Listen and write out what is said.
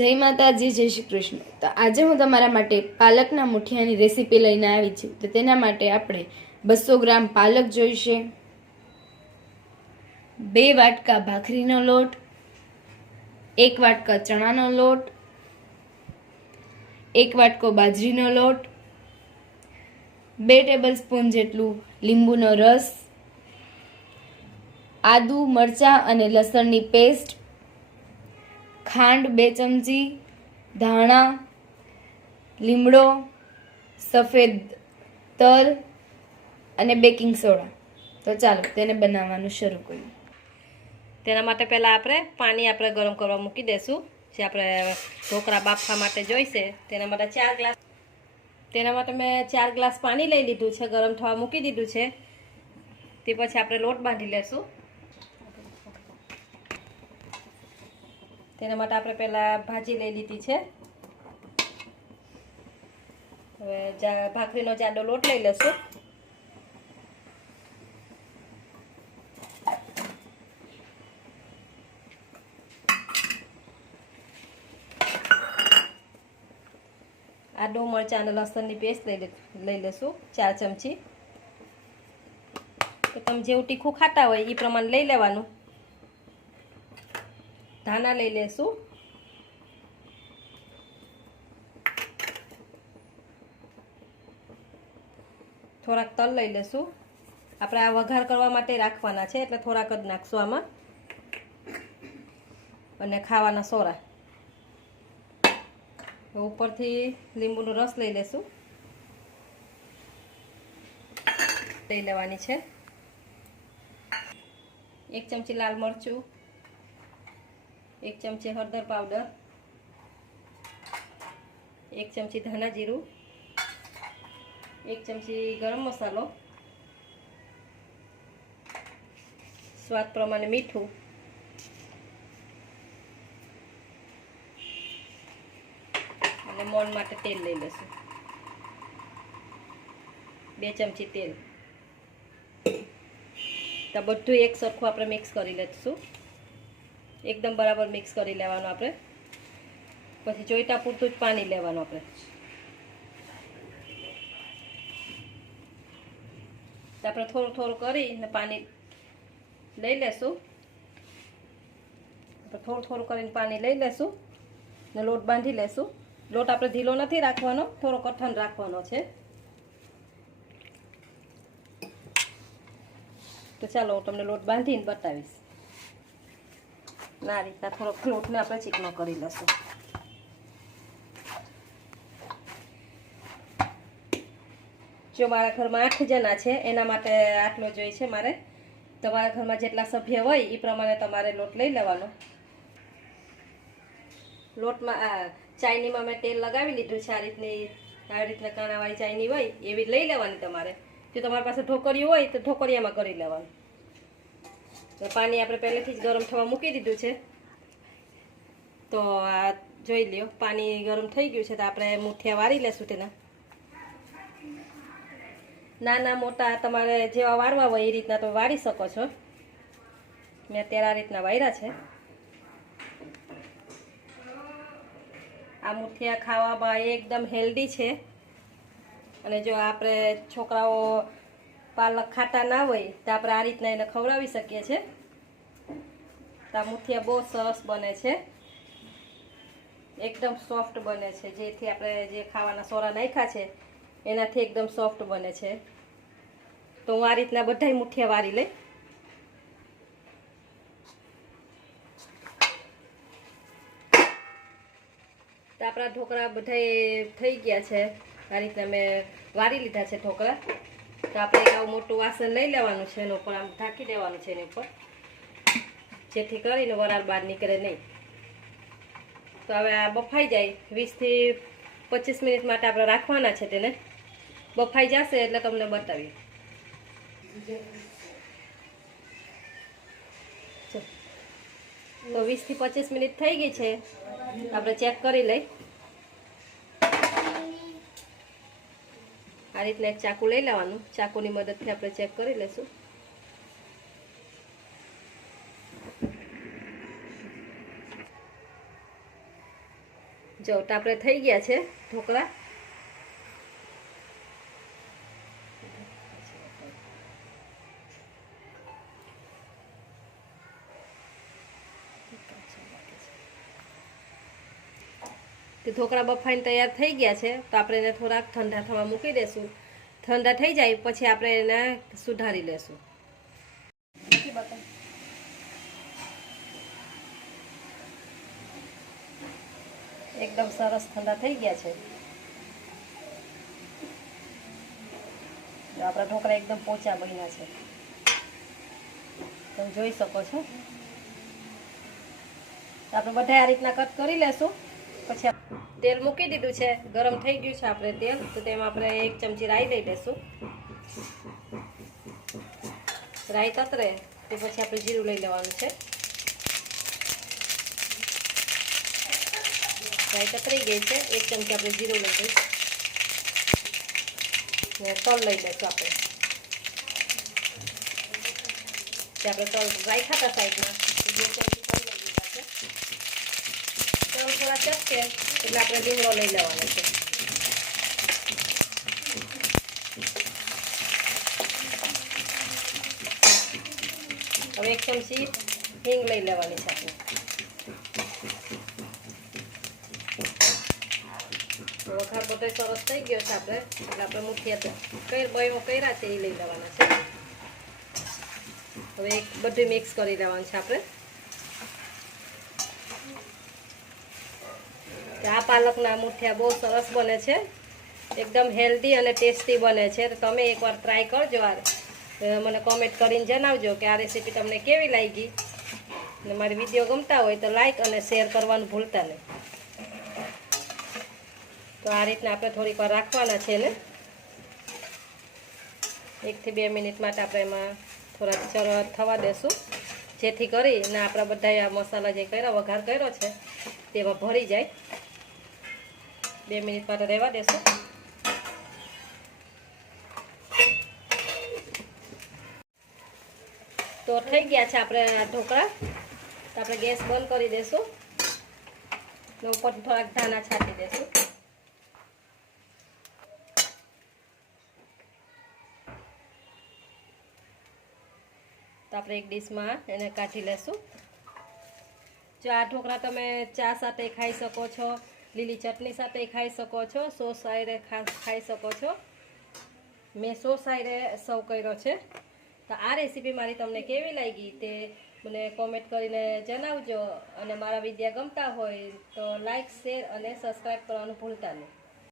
જય માતાજી, જય શ્રી કૃષ્ણ। તો આજે હું તમારા માટે પાલકના મુઠિયાની રેસીપી લઈને આવી છું। તો તેના માટે આપણે 200 ગ્રામ પાલક જોઈશે, 2 વાટકા ભાખરીનો લોટ, 1 વાટકા ચણાનો લોટ, 1 વાટકો બાજરીનો લોટ, 2 ટેબલસ્પૂન જેટલું લીંબુનો રસ, આદુ મરચાં અને લસણની પેસ્ટ, ખાંડ 2 ચમચી, ધાણા, લીમડો, સફેદ તલ અને બેકિંગ સોડા। તો ચાલો તેને બનાવવાનું શરૂ કરીએ। તેના માટે પહેલાં આપણે પાણી ગરમ કરવા મૂકી દઈશું। જે આપણે ઢોકળા બાફવા માટે જોઈશે તેના માટે 4 ગ્લાસ, તેના માટે મેં 4 ગ્લાસ પાણી લઈ લીધું છે, ગરમ થવા મૂકી દીધું છે। તે પછી આપણે લોટ બાંધી લેશું। તેના માટે આપણે પહેલાં ભાજી લઈ લીધી છે। હવે ભાખરીનો જાડો લોટ લઈ લેશું। આદુ મરચાં અને લસણની પેસ્ટ લઈ લેશું 4 ચમચી। તો તમે જેવું તીખું ખાતા હોય એ પ્રમાણે લઈ લેવાનું। ધાણા લઈ લેશું, થોડાક તલ લઈ લેશું। આપણે આ વઘાર કરવા માટે રાખવાના છે એટલે થોડાક જ નાખશું આમાં, અને ખાવાના સોરા। ઉપરથી લીંબુનો રસ લઈ લેશું, લઈ લેવાની છે। 1 ચમચી લાલ મરચું, 1 ચમચી હળદર પાવડર, 1 ચમચી ધાણા જીરું, 1 ચમચી ગરમ મસાલો, સ્વાદ પ્રમાણે મીઠું, અને મોણ માટે તેલ લઈ લેશું 2 ચમચી તેલ। તો બધું એક સરખું આપણે મિક્સ કરી લઈશું, એકદમ બરાબર મિક્સ કરી લેવાનું આપણે। પછી જોઈતા પૂરતું જ પાણી લેવાનું આપણે। તો આપણે થોડું થોડું કરીને પાણી લઈ લેશું। આપણે થોડું થોડું કરીને પાણી લઈ લેશું ને લોટ બાંધી લેશું। લોટ આપણે ઢીલો નથી રાખવાનો, થોડો કઠણ રાખવાનો છે। તો ચાલો હું તમને લોટ બાંધીને બતાવીશ। આ રીતના થોડોક લોટને આપણે ચીકણો કરી લઈશું। જો મારા ઘરમાં 8 જણા છે એના માટે આટલો જોઈએ છે મારે। તમારા ઘરમાં જેટલા સભ્ય હોય એ પ્રમાણે તમારે લોટ લઈ લેવાનો। લોટમાં ચાયનીમાં મેં તેલ લગાવી લીધું છે। આવી રીતના કાણાવાળી ચાયની હોય એવી લઈ લેવાની તમારે। જો તમારી પાસે ઢોકળિયું હોય તો ઢોકળિયામાં કરી લેવાનું। પાણી આપણે પહેલેથી જ ગરમ થવા મૂકી દીધું છે। તો આ જોઈ લ્યો પાણી ગરમ થઈ ગયું છે। તો આપણે મુઠિયા વારી લેશું તેના। નાના મોટા તમારે જેવા વારવા હોય એ રીતના તો વારી શકો છો। મેં અત્યારે આ રીતના વાર્યા છે। આ મુઠિયા ખાવામાં એકદમ હેલ્ધી છે, અને જો આપણે છોકરાઓ પાલક ખાતા ના હોય તો આપણે આ રીતના એને ખવડાવી શકીએ છીએ। તો આ મુઠિયા બહુ સરસ બને છે, એકદમ સોફ્ટ બને છે। જેથી આપણે જે ખાવાના સોરા નાખ્યા છે એનાથી એકદમ સોફ્ટ બને છે। તો હું આ રીતના બધાય મુઠિયા વારી લઈ। તો આપણા ઢોકળા બધાય થઈ ગયા છે। આ રીતના મેં વારી લીધા છે ઢોકળા। તો આપણે એક આવું મોટું વાસણ લઈ લેવાનું છે, એના ઉપર આમ ઢાંકી દેવાનું છે એની ઉપર, જેથી કરીને વરાળ બહાર નીકળે નહીં। તો હવે આ બફાઈ જાય 20 થી 25 મિનિટ માટે આપણે રાખવાના છે તેને। બફાઈ જશે એટલે તમને બતાવીએ। તો 20 થી 25 મિનિટ થઈ ગઈ છે, આપણે ચેક કરી લઈ। આ રીતના એક ચાકુ લઈ લેવાનું, ચાકુની મદદથી આપણે ચેક કરી લઈશું। જો તો આપણે થઈ ગયા છે ઢોકળા. તે ઢોકળા બફાઈને તૈયાર થઈ ગયા છે. તો આપણે એને થોડાક ઠંડા થવા મૂકી દેશું. ઠંડા થઈ જાય પછી આપણે એને સુધારી લેશું. એકદમ સરસ ઠંડા થઈ ગયા છે. આપણા ઢોકળા એકદમ પોચા બન્યા છે, તમે જોઈ શકો છો. આપણે બધા આ રીતના કટ કરી લેશું. પછી તેલ મૂકી દીધું છે, ગરમ થઈ ગયું છે આપણે તેલ. તો તેમાં આપણે 1 ચમચી રાઈ લઈ લઈશું. રાઈ તતરે તે પછી આપણે જીરું લઈ લેવાનું છે. રાઈ તતરી ગઈ છે, 1 ચમચી આપણે જીરું લઈ લઈશું. તલ લઈ લઈશું આપણે. આપણે તલ રાખ્યા હતા સાઈડમાં, 2 ચમચી તલ લઈ લીધા છે. તલ થોડા ચપકે એટલે આપણે લીમડો લઈ લેવાનો છે. હવે 1 ચમચી હિંગ લઈ લેવાની છે આપણે. વઘાર બધો સરસ થઈ ગયો છે આપણે, એટલે આપણે મુઠિયા કર્યા છે એ લઈ લેવાના છે. હવે બધું મિક્સ કરી લેવાનું છે આપણે. આ પાલકના મુઠિયા બહુ સરસ બને છે, એકદમ હેલ્ધી અને ટેસ્ટી બને છે. તો તમે એકવાર ટ્રાય કરજો. મને કોમેન્ટ કરીને જણાવજો કે આ રેસીપી તમને કેવી લાગી. અને મારી વિડીયો ગમતા હોય તો લાઈક અને શેર કરવાનું ભૂલતા નહીં. તો આ રીતના આપણે થોડીક વાર રાખવાના છે ને 1 થી 2 મિનિટ માટે આપણે એમાં થોડાક ચરવા થવા દેશું, જેથી કરીને આપણા બધા આ મસાલા જે કર્યા વઘાર કર્યો છે તેમાં ભરી જાય. 2 મિનિટ માટે રહેવા દેશું. તો થઈ ગયા છે આપણે આ ઢોકળા. તો આપણે ગેસ બંધ કરી દેશું ને ઉપરથી થોડાક ધાણા છાંટી દેશું. તો આપણે એક ડીશમાં એને કાઢી લેશું. જો આ ઢોકળા તમે ચા સાથે ખાઈ શકો છો, લીલી ચટણી સાથે ખાઈ શકો છો, સોસ સાથે ખાઈ શકો છો. મેં સોસ સાથે સર્વ કર્યો છે. તો આ રેસીપી મારી તમને કેવી લાગી તે મને કોમેન્ટ કરીને જણાવજો. અને મારા વિડીયો ગમતા હોય તો લાઈક, શેર અને સબસ્ક્રાઈબ કરવાનું ભૂલતા નહીં.